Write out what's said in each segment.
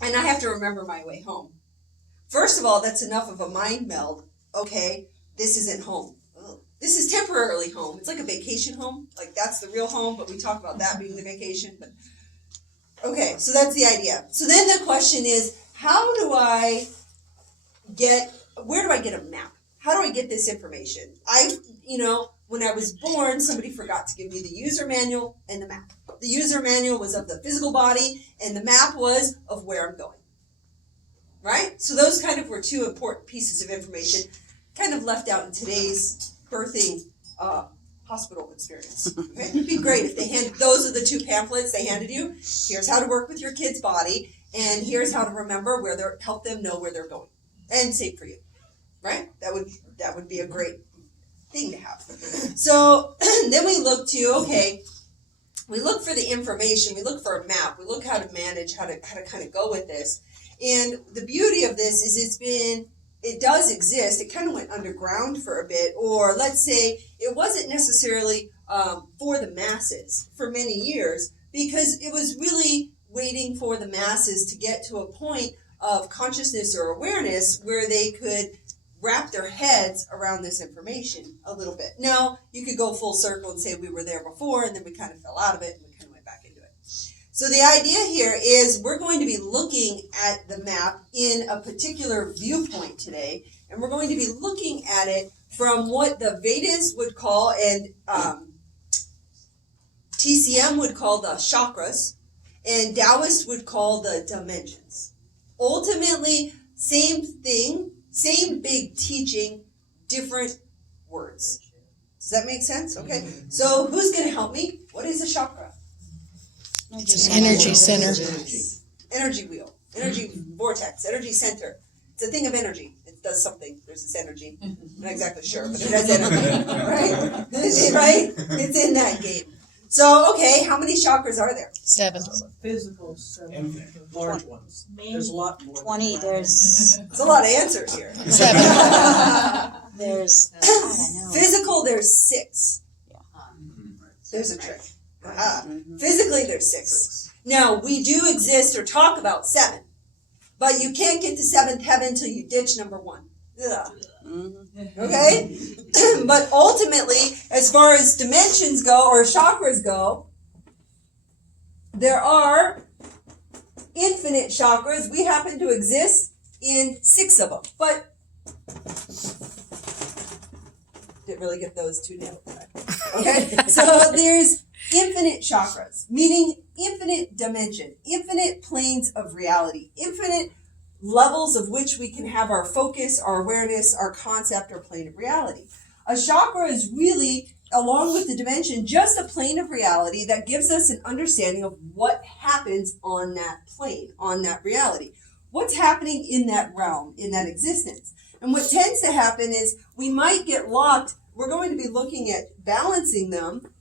and I have to remember my way home. First of all, that's enough of a mind meld. Okay, this isn't home. This is temporarily home. It's like a vacation home. Like that's the real home, but we talk about that being the vacation. But okay, so that's the idea. So then the question is, where do I get a map? How do I get this information? When I was born, somebody forgot to give me the user manual and the map. The user manual was of the physical body, and the map was of where I'm going. Right? So those kind of were two important pieces of information kind of left out in today's birthing hospital experience. Okay? It'd be great if those are the two pamphlets they handed you. Here's how to work with your kid's body, and here's how to remember help them know where they're going. And safe for you. Right? That would be a great thing to have. So then we look for the information, we look for a map, we look how to manage, how to kind of go with this. And the beauty of this is it does exist. It kind of went underground for a bit, or let's say it wasn't necessarily for the masses for many years, because it was really waiting for the masses to get to a point of consciousness or awareness where they could wrap their heads around this information a little bit. Now, you could go full circle and say we were there before, and then we kind of fell out of it, and we kind of went back into it. So the idea here is we're going to be looking at the map in a particular viewpoint today, and we're going to be looking at it from what the Vedas would call, and TCM would call the chakras, and Taoist would call the dimensions. Ultimately, same thing, same big teaching, different words. Does that make sense? Okay. So who's going to help me? What is a chakra? It's an energy center. Energy wheel, energy vortex, energy center. It's a thing of energy. It does something. There's this energy. I'm not exactly sure, but it has energy. Right? Right? It's in that game. So, okay, how many chakras are there? 7. Physical, 7 large ones. There's a lot more. 20, there's a lot of answers here. 7. there's I don't know. Physical, there's 6. Yeah. There's a trick. Physically, there's 6. Now, we do exist or talk about 7, but you can't get to 7th heaven until you ditch number 1. Ugh. Okay? But ultimately, as far as dimensions go, or chakras go, there are infinite chakras. We happen to exist in 6 of them. But didn't really get those 2 nailed. Okay? So there's infinite chakras, meaning infinite dimension, infinite planes of reality, infinite levels of which we can have our focus, our awareness, our concept, or plane of reality. A chakra is really, along with the dimension, just a plane of reality that gives us an understanding of what happens on that plane, on that reality. What's happening in that realm, in that existence. And what tends to happen is we might get locked. We're going to be looking at balancing them,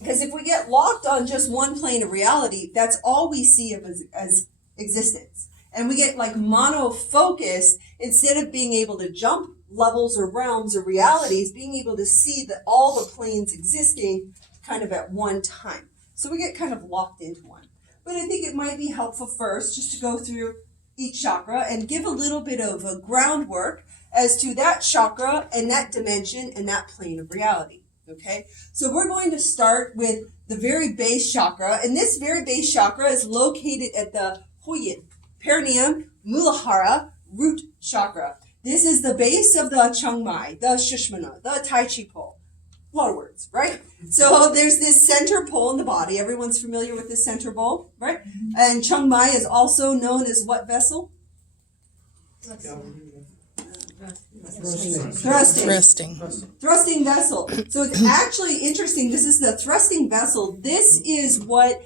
because if we get locked on just one plane of reality, that's all we see of as existence. And we get like mono-focused instead of being able to jump levels or realms or realities, being able to see that all the planes existing kind of at one time. So we get kind of locked into one. But I think it might be helpful first just to go through each chakra and give a little bit of a groundwork as to that chakra and that dimension and that plane of reality. Okay? So we're going to start with the very base chakra. And this very base chakra is located at the Huyin, perineum, Muladhara, root chakra. This is the base of the Changmai, the Shushmana, the Tai Chi pole. A lot of words, right? So there's this center pole in the body. Everyone's familiar with this center pole, right? And Changmai is also known as what vessel? Thrusting vessel. So it's actually interesting. This is the thrusting vessel. This is what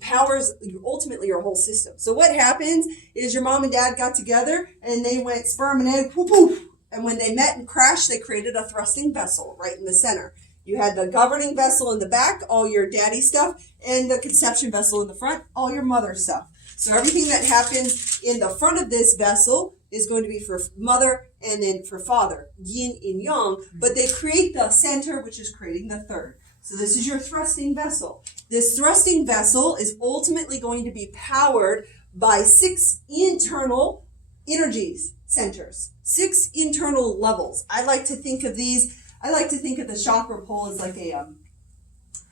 powers ultimately your whole system. So what happens is your mom and dad got together and they went sperm and egg, whoop, whoop. And when they met and crashed, they created a thrusting vessel right in the center. You had the governing vessel in the back, all your daddy stuff, and the conception vessel in the front, all your mother stuff. So everything that happens in the front of this vessel is going to be for mother and then for father, yin and yang, but they create the center, which is creating the third. So this is your thrusting vessel. This thrusting vessel is ultimately going to be powered by 6 internal energies centers, 6 internal levels. I like to think of the chakra pole as like a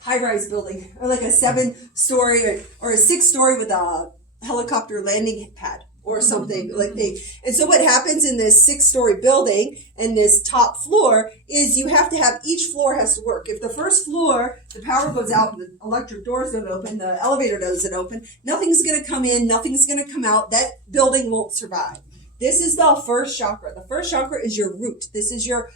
high-rise building, or like a 7-story or a 6-story with a helicopter landing pad or something like thing. And so what happens in this 6-story building and this top floor is you have to have, each floor has to work. If the first floor, the power goes out, the electric doors don't open, the elevator doesn't open, nothing's going to come in, nothing's going to come out, that building won't survive. This is the first chakra. The first chakra is your root. This is your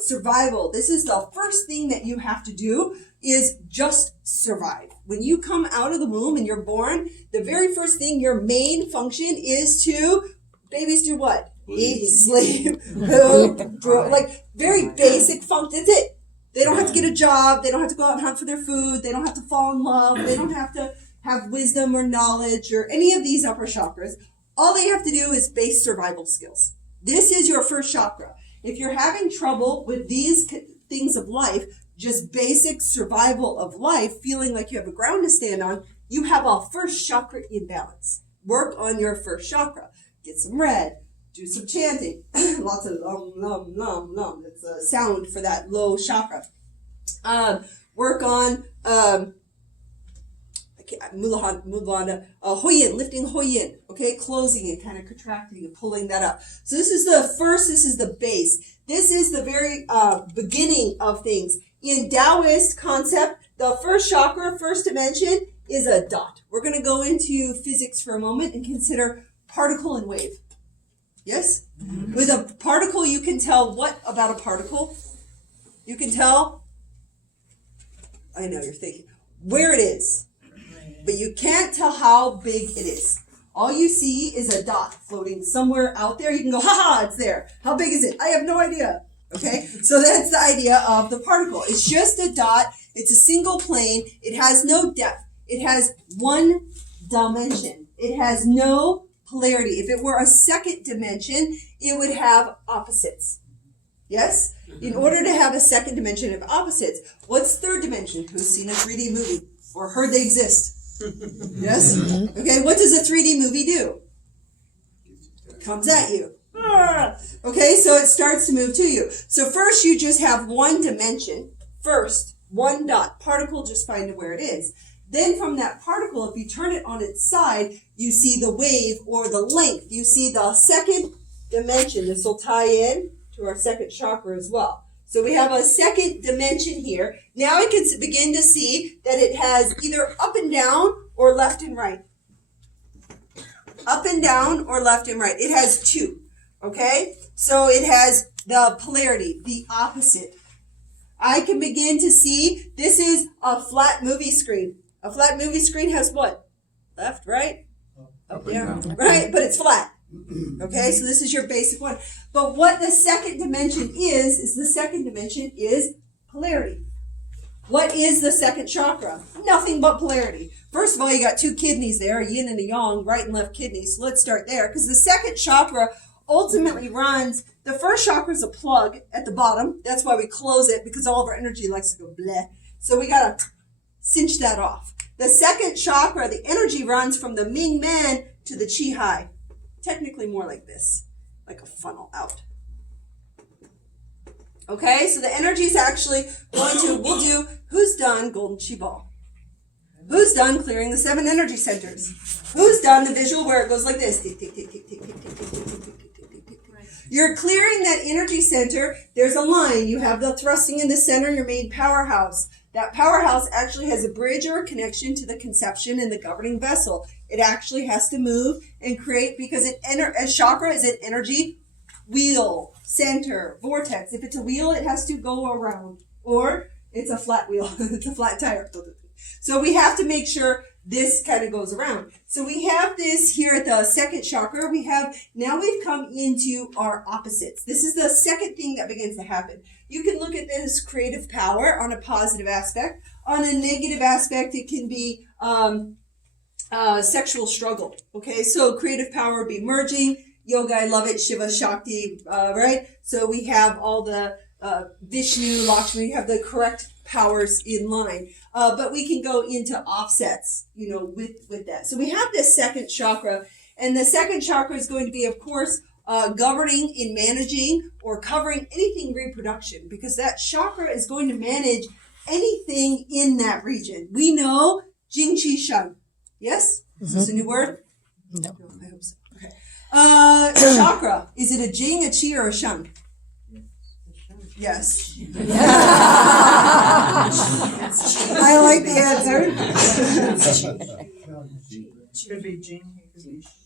survival. This is the first thing that you have to do, is just survive. When you come out of the womb and you're born, the very first thing, your main function is to, babies do what? Eat, sleep, poop, grow, like very basic function. That's it. They don't have to get a job. They don't have to go out and hunt for their food. They don't have to fall in love. They don't have to have wisdom or knowledge or any of these upper chakras. All they have to do is base survival skills. This is your first chakra. If you're having trouble with these things of life, just basic survival of life, feeling like you have a ground to stand on, you have a first chakra imbalance. Work on your first chakra. Get some red. Do some chanting. Lots of lum, lum, lum, lum. It's a sound for that low chakra. Work on mulana, hoyin, lifting hoyin, okay, closing it, kind of contracting and pulling that up. So this is the first, this is the base. This is the very beginning of things. In Taoist concept, the first chakra, first dimension, is a dot. We're going to go into physics for a moment and consider particle and wave. Yes? Mm-hmm. With a particle, you can tell what about a particle? You can tell, I know you're thinking, where it is. But you can't tell how big it is. All you see is a dot floating somewhere out there. You can go, ha, it's there. How big is it? I have no idea. Okay, so that's the idea of the particle. It's just a dot. It's a single plane. It has no depth. It has one dimension. It has no polarity. If it were a second dimension, it would have opposites. Yes? In order to have a second dimension of opposites, what's third dimension? Who's seen a 3D movie or heard they exist? Yes? Okay, what does a 3D movie do? It comes at you. Okay, so it starts to move to you. So first you just have one dimension. First, one dot. Particle, just find where it is. Then from that particle, if you turn it on its side, you see the wave or the length. You see the second dimension. This will tie in to our second chakra as well. So we have a second dimension here. Now I can begin to see that it has either up and down or left and right. Up and down or left and right. It has two. Okay? So it has the polarity, the opposite. I can begin to see this is a flat movie screen. A flat movie screen has what? Left, right? Up, down. Right? But it's flat. Okay, so this is your basic one. But what the second dimension is the second dimension is polarity. What is the second chakra? Nothing but polarity. First of all, you got two kidneys there, a yin and a yang, right and left kidneys. So let's start there, because the second chakra ultimately runs, the first chakra is a plug at the bottom. That's why we close it, because all of our energy likes to go bleh. So we got to cinch that off. The second chakra, the energy runs from the Ming Man to the Chi Hai. Technically more like this, like a funnel out. Okay, so the energy is actually going to, we'll do, who's done Golden Chi Ball? Who's done clearing the 7 energy centers? Who's done the visual where it goes like this? Tick, tick, tick, tick, tick, tick, tick, tick, tick, tick, tick, tick, tick. You're clearing that energy center. There's a line. You have the thrusting in the center, your main powerhouse. That powerhouse actually has a bridge or a connection to the conception and the governing vessel. It actually has to move and create, because a chakra is an energy wheel, center, vortex. If it's a wheel, it has to go around. Or it's a flat wheel. It's a flat tire. So we have to make sure this kind of goes around. So we have this here at the second chakra. Now we've come into our opposites. This is the second thing that begins to happen. You can look at this creative power on a positive aspect. On a negative aspect, it can be sexual struggle. Okay, so creative power would be merging. Yoga, I love it. Shiva, Shakti, right? So we have all the Vishnu, Lakshmi, you have the correct powers in line. But we can go into offsets, with that. So we have this second chakra, and the second chakra is going to be, of course, governing in managing or covering anything reproduction, because that chakra is going to manage anything in that region. We know Jing Qi Shen. Yes? Is this a new word? No. I hope so. Okay. Chakra. Is it a Jing, a Qi, or a Shen? Yes. I like the answer. Could be Gene.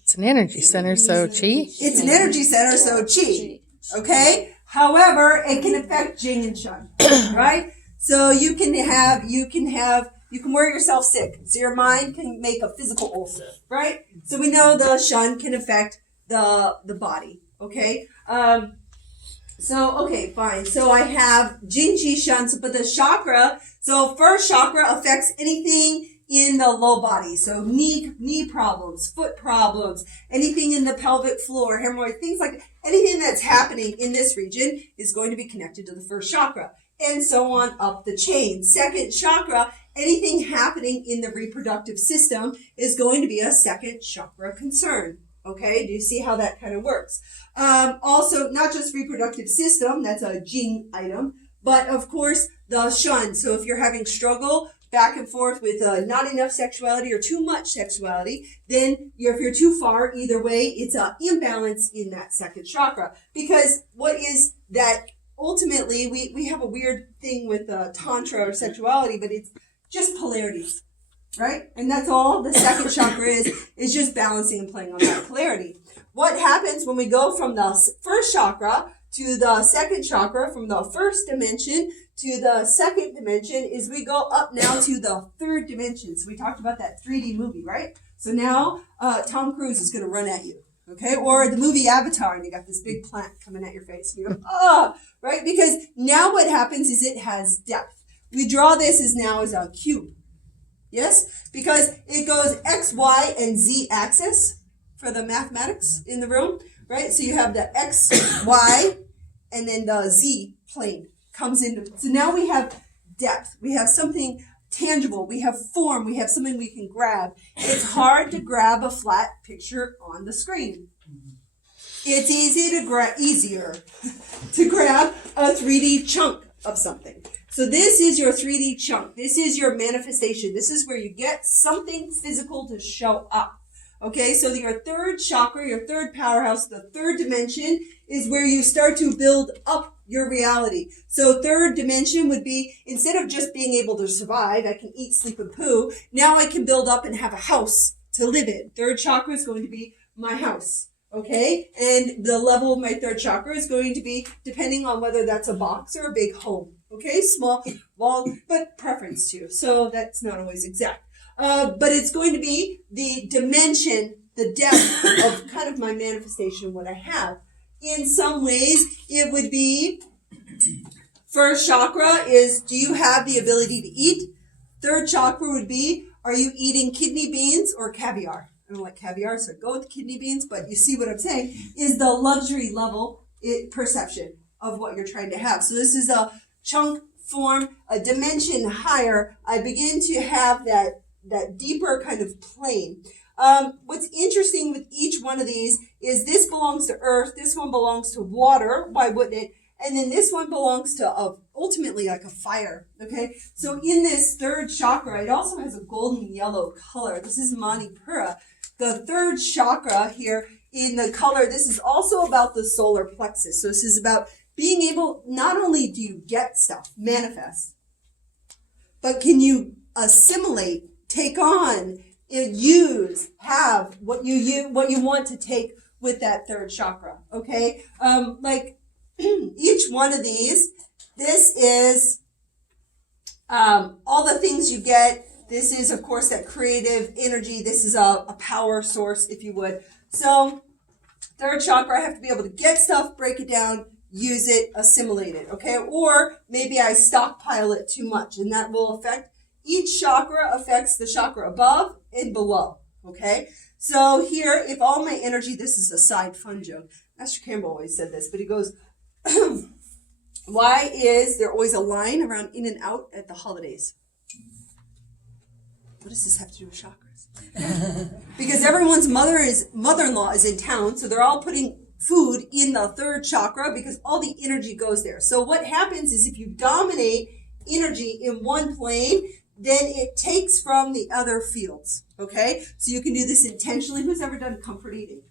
It's an energy center, so chi. It's an energy center, so Qi. Okay? However, it can affect Jing and Shen. Right? So you can wear yourself sick. So your mind can make a physical ulcer. Right? So we know the Shen can affect the body. Okay? Okay, fine. So I have Jing Qi Shen, but the chakra, so first chakra affects anything in the low body. So knee problems, foot problems, anything in the pelvic floor, hemorrhoids, things like that. Anything that's happening in this region is going to be connected to the first chakra, and so on up the chain. Second chakra, anything happening in the reproductive system is going to be a second chakra concern. Okay, do you see how that kind of works? Also, not just reproductive system, that's a Jing item, but of course the Shen. So if you're having struggle back and forth with not enough sexuality or too much sexuality, then if you're too far, either way, it's an imbalance in that second chakra. Because what is that? Ultimately, we have a weird thing with tantra or sexuality, but it's just polarities. Right? And that's all the second chakra is just balancing and playing on that polarity. What happens when we go from the first chakra to the second chakra, from the first dimension to the second dimension, is we go up now to the third dimension. So we talked about that 3D movie, right? So now Tom Cruise is going to run at you, okay? Or the movie Avatar, and you got this big plant coming at your face. And you go, right? Because now what happens is it has depth. We draw this as a cube. Yes, because it goes X, Y, and Z axis for the mathematics in the room, right? So you have the X, Y, and then the Z plane comes into. So now we have depth. We have something tangible. We have form. We have something we can grab. It's hard to grab a flat picture on the screen. It's easier to grab a 3D chunk of something. So this is your 3D chunk. This is your manifestation. This is where you get something physical to show up. Okay, so your third chakra, your third powerhouse, the third dimension is where you start to build up your reality. So third dimension would be, instead of just being able to survive, I can eat, sleep, and poo, now I can build up and have a house to live in. Third chakra is going to be my house. Okay, and the level of my third chakra is going to be depending on whether that's a box or a big home. Okay, small, wall, but preference too. So that's not always exact. But it's going to be the dimension, the depth of kind of my manifestation, what I have. In some ways, it would be, first chakra is, do you have the ability to eat? Third chakra would be, are you eating kidney beans or caviar? I don't like caviar, so go with kidney beans, but you see what I'm saying, is the luxury level perception of what you're trying to have. So this is a chunk form, a dimension higher. I begin to have that deeper kind of plane. What's interesting with each one of these is this belongs to earth, this one belongs to water, why wouldn't it? And then this one belongs to ultimately like a fire, okay? So in this third chakra, it also has a golden yellow color. This is Manipura. The third chakra here in the color, this is also about the solar plexus. So this is about being able, not only do you get stuff, manifest, but can you assimilate, take on, use, have what you want to take with that third chakra, okay? Each one of these, this is all the things you get. This is, of course, that creative energy. This is a power source, if you would. So third chakra, I have to be able to get stuff, break it down, use it, assimilate it, okay? Or maybe I stockpile it too much, and that will affect, each chakra affects the chakra above and below, okay? So here, if all my energy, this is a side fun joke. Master Campbell always said this, but he goes, Why is there always a line around in and out at the holidays? What does this have to do with chakras? Because everyone's mother-in-law is in town, so they're all putting food in the third chakra because all the energy goes there. So what happens is if you dominate energy in one plane, then it takes from the other fields. Okay? So you can do this intentionally. Who's ever done comfort eating?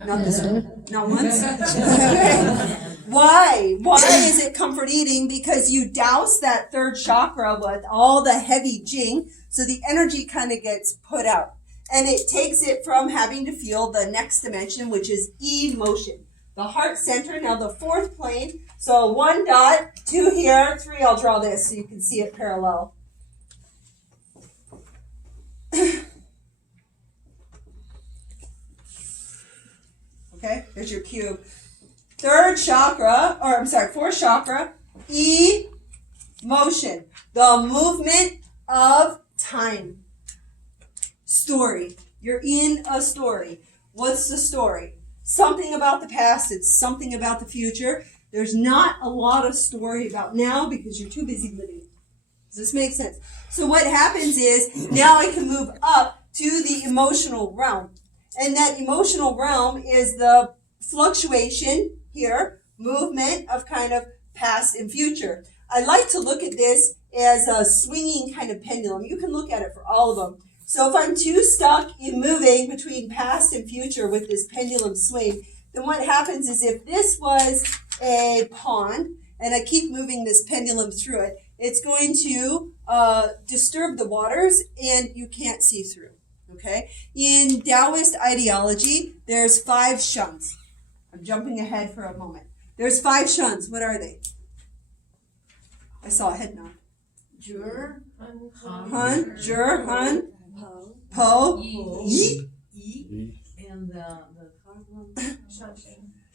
Not this one. Not once? Okay. Why? Why is it comfort eating? Because you douse that third chakra with all the heavy jing, so the energy kind of gets put out. And it takes it from having to feel the next dimension, which is emotion. The heart center, now the fourth plane. So 1 dot, 2 here, 3, I'll draw this so you can see it parallel. Okay, there's your cube. Fourth chakra, emotion. The movement of time. Story. You're in a story. What's the story? Something about the past. It's something about the future. There's not a lot of story about now because you're too busy living. Does this make sense? So what happens is now I can move up to the emotional realm. And that emotional realm is the fluctuation here, movement of kind of past and future. I like to look at this as a swinging kind of pendulum. You can look at it for all of them. So if I'm too stuck in moving between past and future with this pendulum swing, then what happens is if this was a pond and I keep moving this pendulum through it, it's going to disturb the waters and you can't see through. Okay? In Taoist ideology, there's 5 shuns. I'm jumping ahead for a moment. There's 5 shuns. What are they? I saw a head nod. Jur, Hun, Jur, Hun, Po, Yi, and the third one,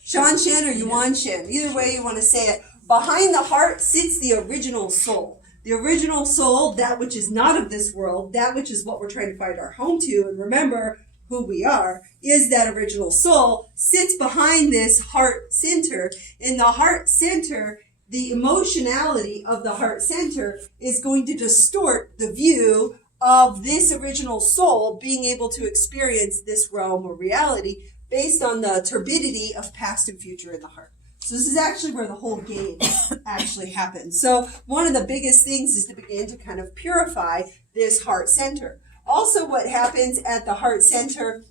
Shan Shen or Yuan Shen. Either way you want to say it. Behind the heart sits the original soul. The original soul, that which is not of this world, that which is what we're trying to find our home to, and remember who we are, is that original soul, sits behind this heart center. In the heart center, the emotionality of the heart center is going to distort the view of this original soul being able to experience this realm or reality based on the turbidity of past and future in the heart. So this is actually where the whole game actually happens. So one of the biggest things is to begin to kind of purify this heart center. Also what happens at the heart center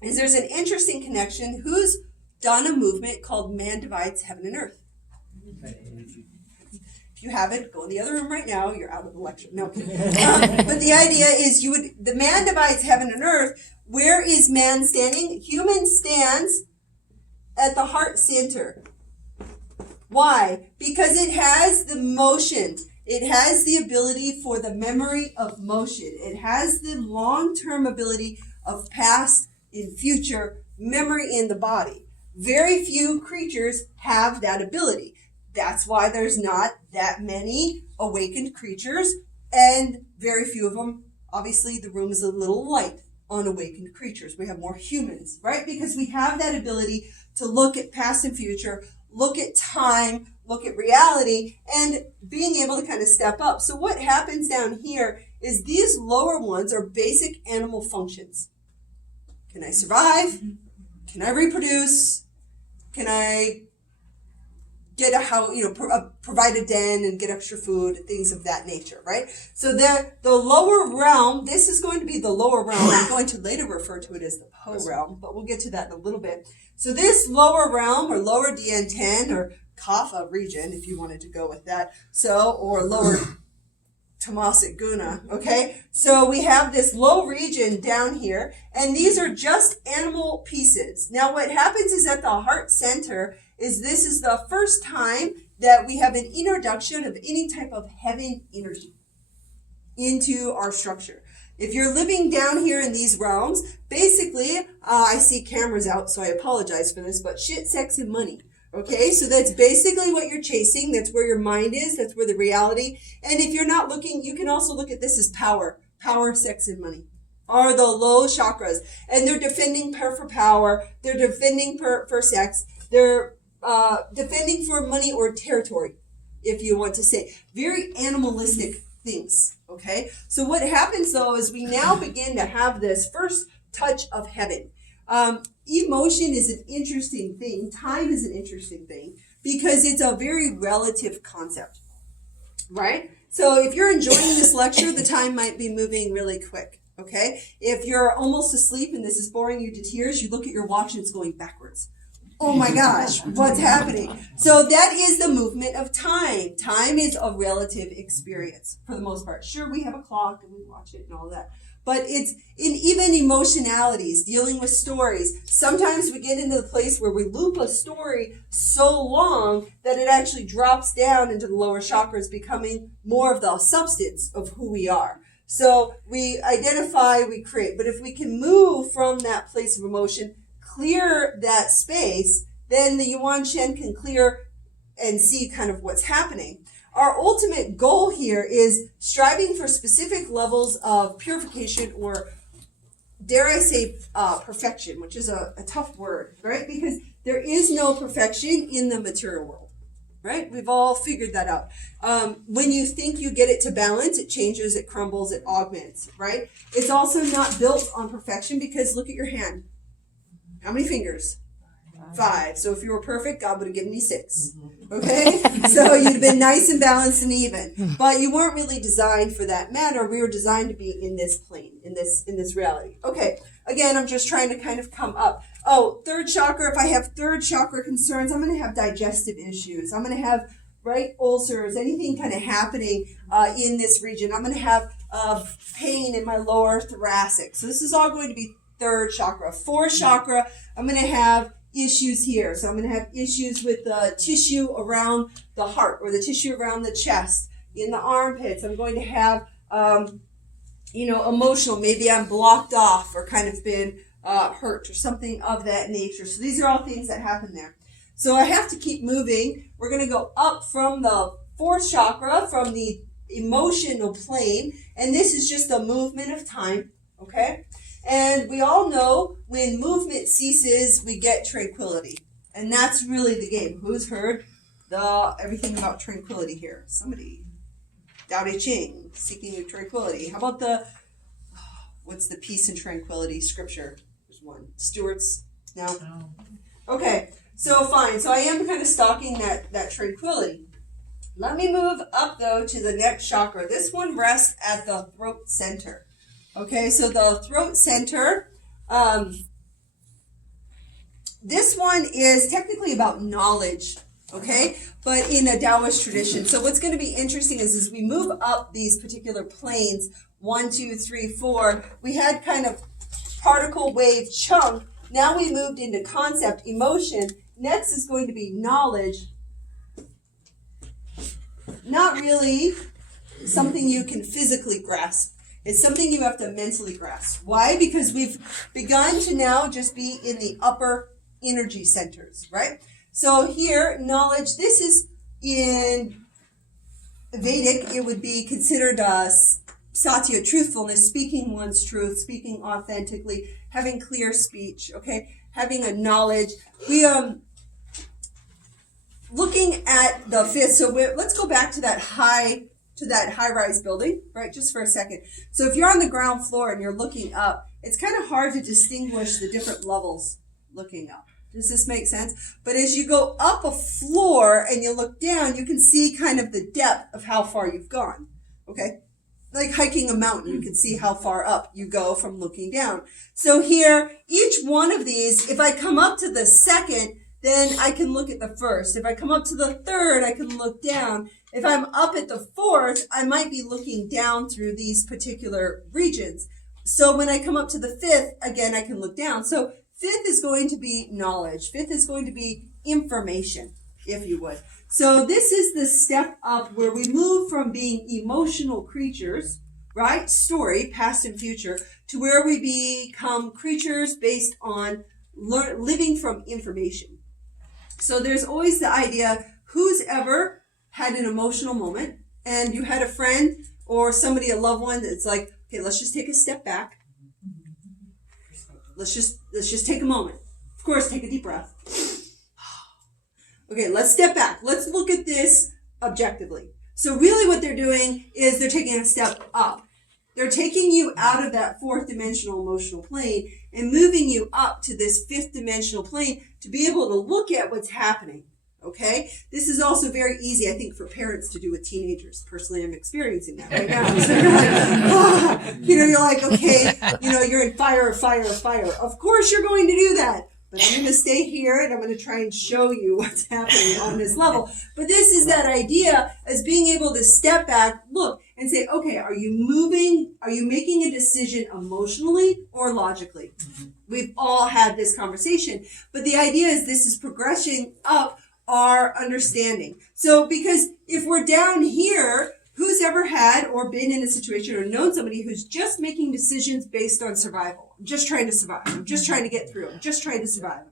is there's an interesting connection. Who's done a movement called Man Divides Heaven and Earth? If you haven't, go in the other room right now. You're out of the lecture. No. But the idea is the man divides heaven and earth. Where is man standing? Human stands at the heart center. Why? Because it has the motion. It has the ability for the memory of motion. It has the long-term ability of past and future memory in the body. Very few creatures have that ability. That's why there's not that many awakened creatures, and very few of them, obviously the room is a little light on awakened creatures. We have more humans, right? Because we have that ability to look at past and future, look at time, look at reality, and being able to kind of step up. So what happens down here is these lower ones are basic animal functions. Can I survive? Can I reproduce? Can I get a house, provide a den and get extra food, things of that nature, right? So the lower realm, this is going to be the lower realm. I'm going to later refer to it as the Po realm, but we'll get to that in a little bit. So this lower realm, or lower DN10, or Kapha region, if you wanted to go with that, or lower Tamasic Guna, okay? So we have this low region down here, and these are just animal pieces. Now what happens is at the heart center is this is the first time that we have an introduction of any type of heaven energy into our structure. If you're living down here in these realms, basically, I see cameras out, so I apologize for this, but shit, sex, and money. Okay, so that's basically what you're chasing. That's where your mind is. That's where the reality. And if you're not looking, you can also look at this as power. Power, sex, and money are the low chakras. And they're defending for power. They're defending for sex. They're defending for money or territory, if you want to say. Very animalistic things, okay? So what happens though is we now begin to have this first touch of heaven. Emotion is an interesting thing. Time is an interesting thing because it's a very relative concept, right? So if you're enjoying this lecture, the time might be moving really quick, okay? If you're almost asleep and this is boring you to tears, you look at your watch and it's going backwards. Oh my gosh, what's happening? So that is the movement of time. Time is a relative experience for the most part. Sure, we have a clock and we watch it and all that. But it's in even emotionalities, dealing with stories. Sometimes we get into the place where we loop a story so long that it actually drops down into the lower chakras, becoming more of the substance of who we are. So we identify, we create. But if we can move from that place of emotion, clear that space, then the Yuan Shen can clear and see kind of what's happening. Our ultimate goal here is striving for specific levels of purification, or dare I say perfection, which is a tough word, right? Because there is no perfection in the material world, right? We've all figured that out. When you think you get it to balance, it changes, it crumbles, it augments, right? It's also not built on perfection because look at your hand. How many fingers? 5. So if you were perfect, God would have given you 6. Okay? So you'd have been nice and balanced and even. But you weren't really designed for that matter. We were designed to be in this plane, in this reality. Okay. Again, I'm just trying to kind of come up. Oh, third chakra. If I have third chakra concerns, I'm going to have digestive issues. I'm going to have, right, ulcers, anything kind of happening in this region. I'm going to have pain in my lower thoracic. So this is all going to be third chakra. Fourth chakra, I'm going to have issues here. So I'm going to have issues with the tissue around the heart or the tissue around the chest, in the armpits. I'm going to have, emotional. Maybe I'm blocked off or kind of been hurt or something of that nature. So these are all things that happen there. So I have to keep moving. We're going to go up from the fourth chakra, from the emotional plane. And this is just a movement of time. Okay? And we all know when movement ceases, we get tranquility. And that's really the game. Who's heard everything about tranquility here? Somebody. Tao Te Ching, seeking tranquility. How about what's the peace and tranquility scripture? There's one. Stewart's? No? Okay, so fine. So I am kind of stalking that tranquility. Let me move up, though, to the next chakra. This one rests at the throat center. Okay, so the throat center, this one is technically about knowledge, okay, but in a Taoist tradition. So what's going to be interesting is as we move up these particular planes, 1, 2, 3, 4, we had kind of particle wave chunk. Now we moved into concept, emotion. Next is going to be knowledge. Not really something you can physically grasp. It's something you have to mentally grasp. Why? Because we've begun to now just be in the upper energy centers, right? So here, knowledge, this is in Vedic, it would be considered satya, truthfulness, speaking one's truth, speaking authentically, having clear speech, okay? Having a knowledge. We, looking at the fifth, so let's go back to that high-rise building, right, just for a second. So if you're on the ground floor and you're looking up, it's kind of hard to distinguish the different levels looking up. Does this make sense? But as you go up a floor and you look down, you can see kind of the depth of how far you've gone, okay? Like hiking a mountain, you can see how far up you go from looking down. So here, each one of these, if I come up to the second, then I can look at the first. If I come up to the third, I can look down. If I'm up at the fourth, I might be looking down through these particular regions. So when I come up to the fifth, again, I can look down. So fifth is going to be knowledge. Fifth is going to be information, if you would. So this is the step up where we move from being emotional creatures, right? Story, past and future, to where we become creatures based on living from information. So there's always the idea, who's ever had an emotional moment and you had a friend or somebody, a loved one, that's like, okay, let's just take a step back. Let's just take a moment. Of course, take a deep breath. Okay, let's step back. Let's look at this objectively. So really what they're doing is they're taking a step up. They're taking you out of that fourth dimensional emotional plane and moving you up to this fifth dimensional plane to be able to look at what's happening. Okay? This is also very easy, I think, for parents to do with teenagers. Personally, I'm experiencing that right now. So you're like, you're like, okay, you're in fire. Of course you're going to do that. But I'm going to stay here and I'm going to try and show you what's happening on this level. But this is that idea as being able to step back, look, and say, okay, are you making a decision emotionally or logically? We've all had this conversation. But the idea is this is progressing up our understanding. So because if we're down here, who's ever had or been in a situation or known somebody who's just making decisions based on survival? I'm just trying to survive. I'm just trying to get through. I'm just trying to survive.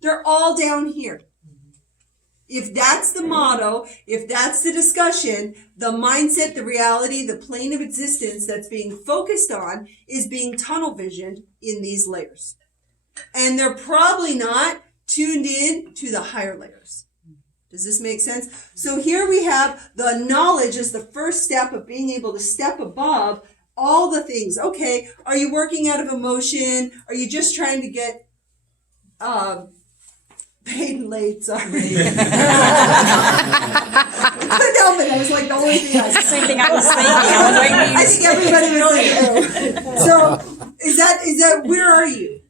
They're all down here. If that's the motto, if that's the discussion, the mindset, the reality, the plane of existence that's being focused on is being tunnel visioned in these layers. And they're probably not tuned in to the higher layers. Does this make sense? So here we have the knowledge as the first step of being able to step above all the things. Okay, are you working out of emotion? Are you just trying to get paid and late? Sorry. I couldn't help it. I was like the only thing That's the same thing I was thinking. I think everybody was thinking. So is that where are you?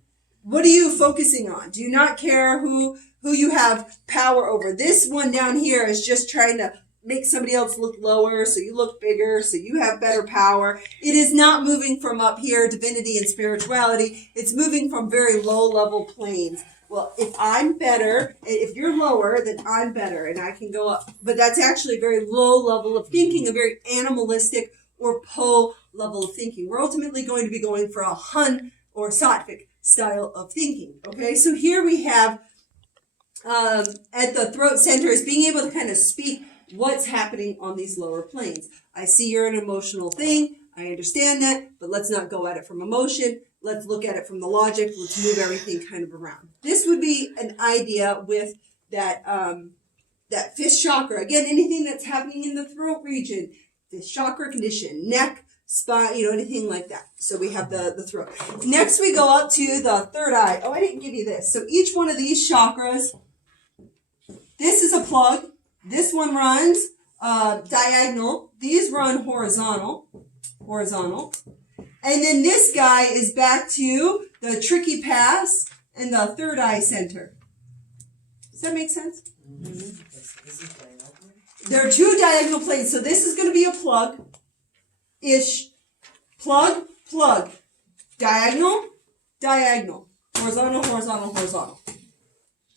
What are you focusing on? Do you not care who you have power over? This one down here is just trying to make somebody else look lower, so you look bigger, so you have better power. It is not moving from up here, divinity and spirituality. It's moving from very low-level planes. Well, if I'm better, if you're lower, then I'm better, and I can go up. But that's actually a very low level of thinking, a very animalistic or Po level of thinking. We're ultimately going to be going for a Hun or Sattvic style of thinking. Okay, so here we have at the throat center is being able to kind of speak what's happening on these lower planes. I see you're an emotional thing. I understand that, but let's not go at it from emotion. Let's look at it from the logic. Let's move everything kind of around. This would be an idea with that that fifth chakra. Again, anything that's happening in the throat region, the chakra condition, neck, spine, anything like that. So we have the throat. Next, we go up to the third eye. Oh, I didn't give you this. So each one of these chakras, this is a plug. This one runs diagonal. These run horizontal. And then this guy is back to the tricky pass and the third eye center. Does that make sense? Mm-hmm. There are two diagonal planes. So this is going to be a plug-ish. Plug. Diagonal. Horizontal. Does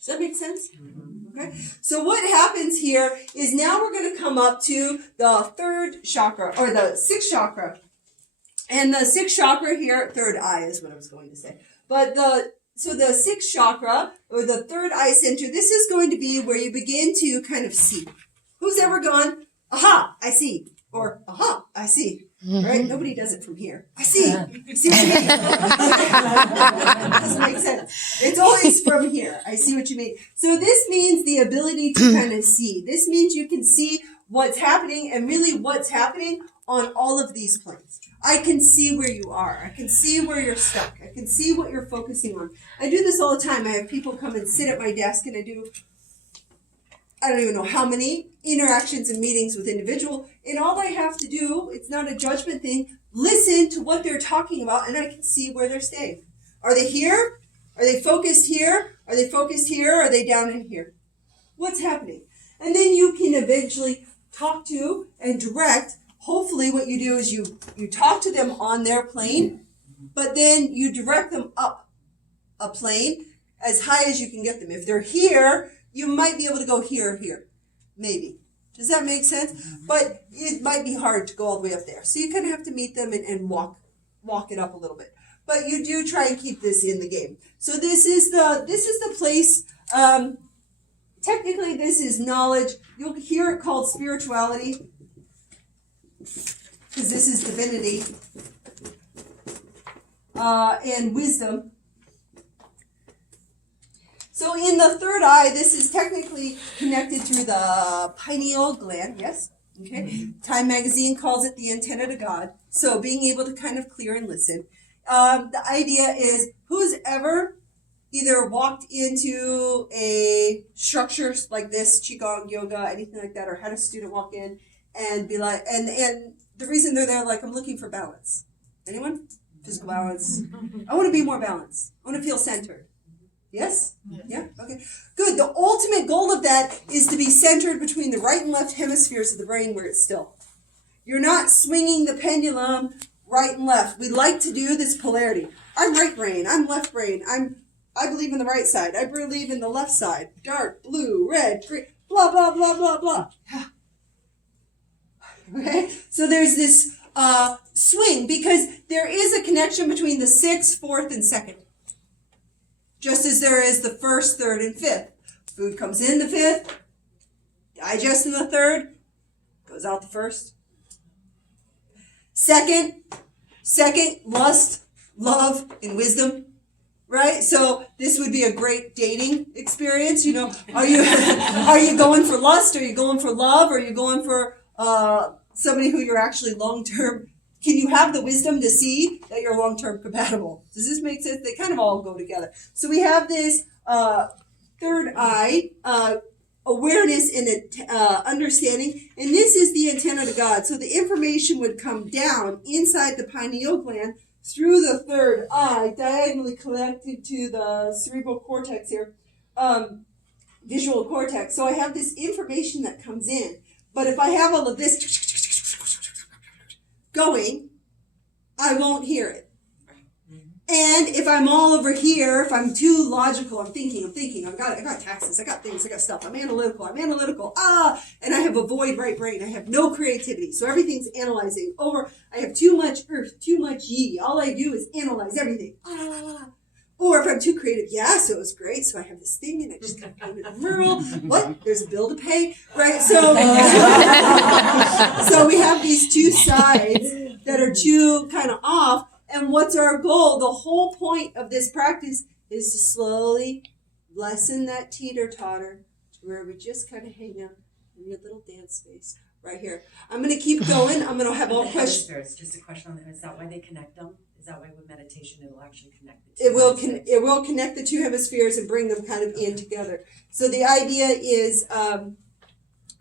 that make sense? Okay. So what happens here is now we're going to come up to the third chakra, or the sixth chakra. And the sixth chakra here, third eye is what I was going to say. But the sixth chakra, or the third eye center, this is going to be where you begin to kind of see. Who's ever gone, aha, I see, or aha, I see. Mm-hmm. Right? Nobody does it from here. I see. I see what you mean. Doesn't make sense. It's always from here. I see what you mean. So this means the ability to kind of see. This means you can see what's happening, and really what's happening on all of these planes. I can see where you are. I can see where you're stuck. I can see what you're focusing on. I do this all the time. I have people come and sit at my desk, and I don't even know how many interactions and meetings with individual, and all I have to do, it's not a judgment thing, listen to what they're talking about, and I can see where they're staying. Are they here? Are they focused here? Are they focused here? Are they down in here? What's happening? And then you can eventually talk to and direct. Hopefully what you do is you talk to them on their plane, but then you direct them up a plane as high as you can get them. If they're here, you might be able to go here or here. Maybe. Does that make sense? But it might be hard to go all the way up there. So you kind of have to meet them and walk it up a little bit. But you do try and keep this in the game. So this is the place. Technically, this is knowledge. You'll hear it called spirituality, because this is divinity and wisdom. So in the third eye, this is technically connected through the pineal gland, yes? Okay. Time magazine calls it the antenna to God. So being able to kind of clear and listen. The idea is who's ever either walked into a structure like this, Qigong, yoga, anything like that, or had a student walk in and be like, and the reason they're there, like, I'm looking for balance. Anyone? Physical balance. I want to be more balanced. I want to feel centered. Yes? Yeah? Okay. Good. The ultimate goal of that is to be centered between the right and left hemispheres of the brain where it's still. You're not swinging the pendulum right and left. We like to do this polarity. I'm right brain. I'm left brain. I believe in the right side. I believe in the left side. Dark, blue, red, green, blah, blah, blah, blah, blah. Okay? So there's this swing because there is a connection between the 6th, 4th, and 2nd. Just as there is the 1st, 3rd, and 5th. Food comes in the 5th, digests in the 3rd, goes out the 1st. Second, lust, love, and wisdom. Right? So this would be a great dating experience. You know, are you going for lust? Are you going for love? Are you going for somebody who you're actually long-term? Can you have the wisdom to see that you're long-term compatible? Does this make sense? They kind of all go together. So we have this third eye awareness and understanding, and this is the antenna to God. So the information would come down inside the pineal gland through the third eye, diagonally connected to the cerebral cortex here, visual cortex. So I have this information that comes in. But if I have all of this going, I won't hear it. And if I'm all over here, if I'm too logical, I'm thinking, I got taxes, I got things, I got stuff, I'm analytical, and I have a void right brain, I have no creativity, so everything's analyzing over, I have too much earth, too much yi, all I do is analyze everything, Or if I'm too creative, so it's great, so I have this thing, and I just got painted a mural, what? There's a bill to pay, right? So, so we have these two sides that are too kind of off. And what's our goal? The whole point of this practice is to slowly lessen that teeter-totter to where we just kind of hang out in your little dance space right here. I'm going to keep going. I'm going to have all questions. Just a question on that. Is that why they connect them? Is that why with meditation it will actually connect the two? It will connect the two hemispheres and bring them kind of in together. So the idea is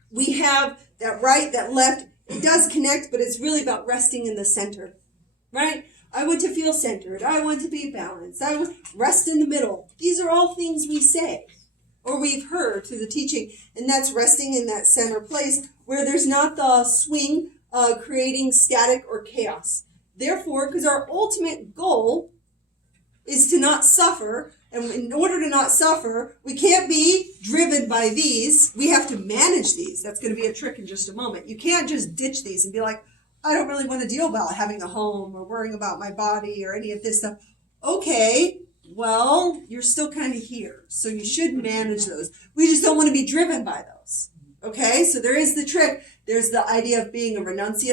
we have that right, that left. It does connect, but it's really about resting in the center, right? I want to feel centered. I want to be balanced. I want to rest in the middle. These are all things we say or we've heard through the teaching, and that's resting in that center place where there's not the swing creating static or chaos. Therefore, because our ultimate goal is to not suffer, and in order to not suffer, we can't be driven by these. We have to manage these. That's going to be a trick in just a moment. You can't just ditch these and be like, I don't really want to deal about having a home or worrying about my body or any of this stuff. Okay, well, you're still kind of here, so you should manage those. We just don't want to be driven by those. Okay, so there is the trick. There's the idea of being a renunciate.